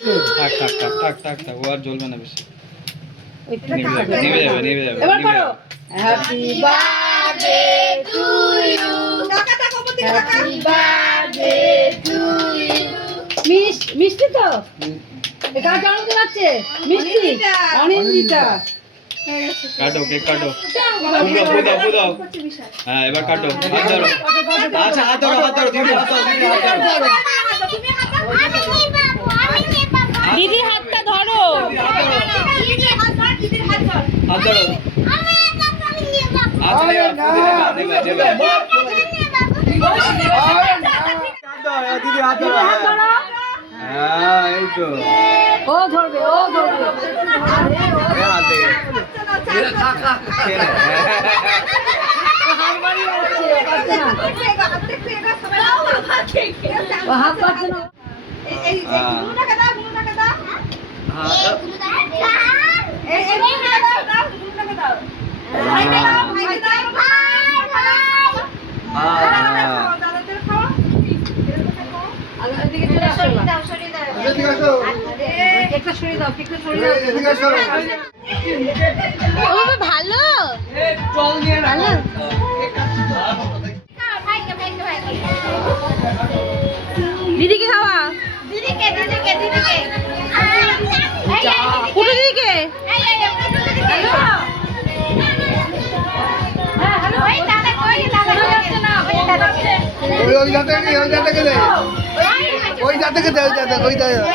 থাক থাক থাক থাক থাক থাক, ও আর জ্বলবে না বেশি। ওইটা নেমে যাবে নেমে যাবে। এবার করো happy birthday to you, happy birthday to you. মিষ্টি তো কার জন্মদিন আছে? মিষ্টি অনিন্দিতা। কাটো কেক কাটো, ফুদাও। হ্যাঁ এবার কাটো, হাত ধরো। আচ্ছা হাত ধরো, হাত ধরো, দিদি হাত ধরো, দিদি হাত ধরো। দিদি হাতটা ধরো। হাত ধরো। আচ্ছা দিদি হাত ধরো। হ্যাঁ এই তো ও ধরবে ও ধরবে। হাতে হাত পাচ্ছে না। ভালো দিদিকে খাওয়া, পুরো দিদিকে। ওই যাতে ওই যাতে